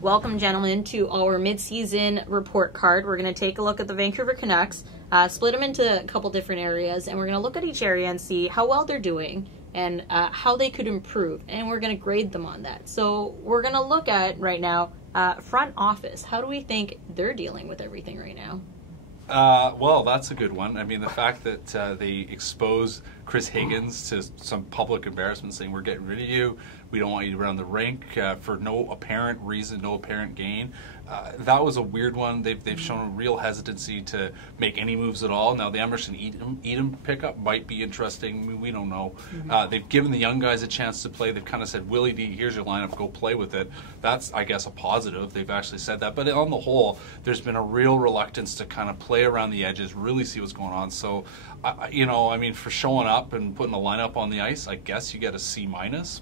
Welcome, gentlemen, to our mid-season report card. We're going to take a look at the Vancouver Canucks, split them into a couple different areas, and we're going to look at each area and see how well they're doing and how they could improve, and we're going to grade them on that. So we're going to look at, right now, front office. How do we think they're dealing with everything right now? Well, that's a good one. I mean, the fact that they expose Chris Higgins to some public embarrassment, saying we're getting rid of you, we don't want you around the rink for no apparent reason, no apparent gain. That was a weird one. They've shown a real hesitancy to make any moves at all. Now, the Emerson Edom pickup might be interesting. I mean, we don't know. They've given the young guys a chance to play. They've kind of said, Willie D, here's your lineup, go play with it. That's, I guess, a positive. They've actually said that. But on the whole, there's been a real reluctance to kind of play around the edges, really see what's going on. So, I mean, for showing up and putting a lineup on the ice, I guess you get a C-,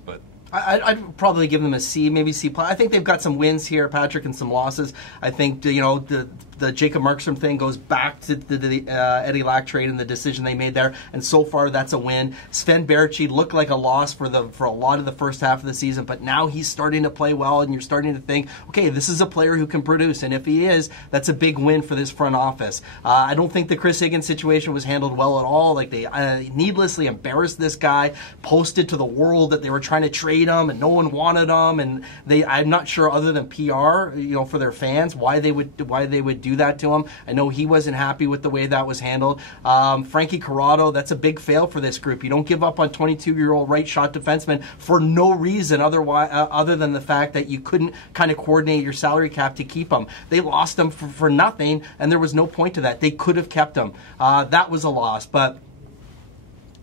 but... I'd probably give them a C, maybe C+. I think they've got some wins here, Patrick, and some losses. I think, the Jacob Markstrom thing goes back to the Eddie Lack trade and the decision they made there, and so far that's a win. Sven Baertschi looked like a loss for a lot of the first half of the season, but now he's starting to play well, and you're starting to think, okay, this is a player who can produce, and if he is, that's a big win for this front office. I don't think the Chris Higgins situation was handled well at all. Like, they needlessly embarrassed this guy, posted to the world that they were trying to trade him and no one wanted him, and I'm not sure, other than PR, for their fans, why they would do that to him. I know he wasn't happy with the way that was handled. Frankie Corrado, that's a big fail for this group. You don't give up on 22-year-old right shot defenseman for no reason other than the fact that you couldn't kind of coordinate your salary cap to keep him. They lost him for nothing, and there was no point to that. They could have kept him. That was a loss, but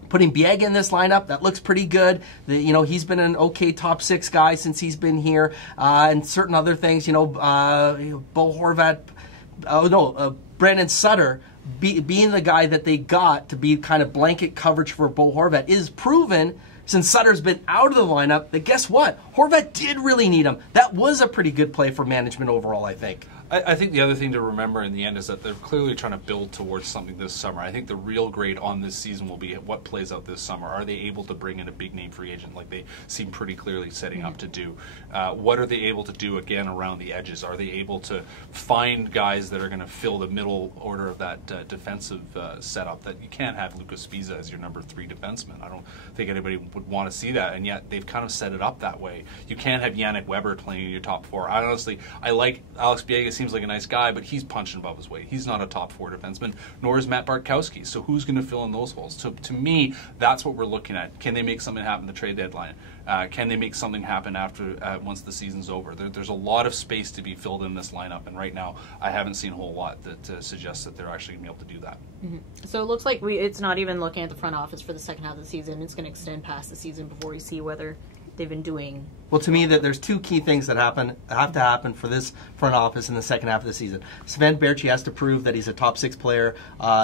putting Biega in this lineup, that looks pretty good. He's been an okay top 6 guy since he's been here, and certain other things. Bo Horvat, Brandon Sutter being the guy that they got to be kind of blanket coverage for Bo Horvat is proven. Since Sutter's been out of the lineup, that guess what? Horvat did really need him. That was a pretty good play for management overall, I think. I think the other thing to remember in the end is that they're clearly trying to build towards something this summer. I think the real grade on this season will be what plays out this summer. Are they able to bring in a big-name free agent like they seem pretty clearly setting up to do? What are they able to do, again, around the edges? Are they able to find guys that are going to fill the middle order of that defensive setup? That you can't have Lucas Spiza as your number 3 defenseman. I don't think anybody would want to see that, and yet they've kind of set it up that way. You can't have Yannick Weber playing in your top 4. I like Alex Biega. Seems like a nice guy, but he's punching above his weight. He's not a top 4 defenseman, nor is Matt Bartkowski. So who's going to fill in those holes? So to me, that's what we're looking at. Can they make something happen at the trade deadline? Can they make something happen after once the season's over? There's a lot of space to be filled in this lineup, and right now I haven't seen a whole lot that suggests that they're actually going to be able to do that. So it looks like it's not even looking at the front office for the second half of the season. It's going to extend past the season before we see whether they've been doing. Well, to me, there's 2 key things that have to happen for this front office in the second half of the season. Sven Baertschi has to prove that he's a top 6 player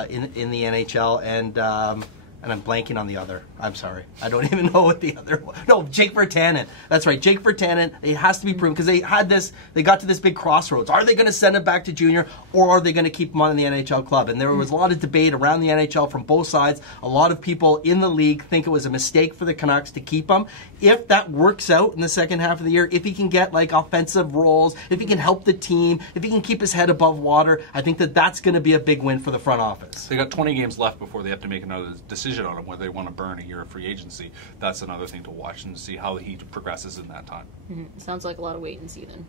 in the NHL, and I'm blanking on the other. I'm sorry. I don't even know what the other one. No, Jake Virtanen. That's right. Jake Virtanen. It has to be proven because they got to this big crossroads. Are they going to send him back to junior, or are they going to keep him on the NHL club? And there was a lot of debate around the NHL from both sides. A lot of people in the league think it was a mistake for the Canucks to keep him. If that works out in the second half of the year, if he can get like offensive roles, if he can help the team, if he can keep his head above water, I think that's going to be a big win for the front office. They got 20 games left before they have to make another decision on him, whether they want to burn a year of free agency. That's another thing to watch and to see how he progresses in that time. Sounds like a lot of wait and see then.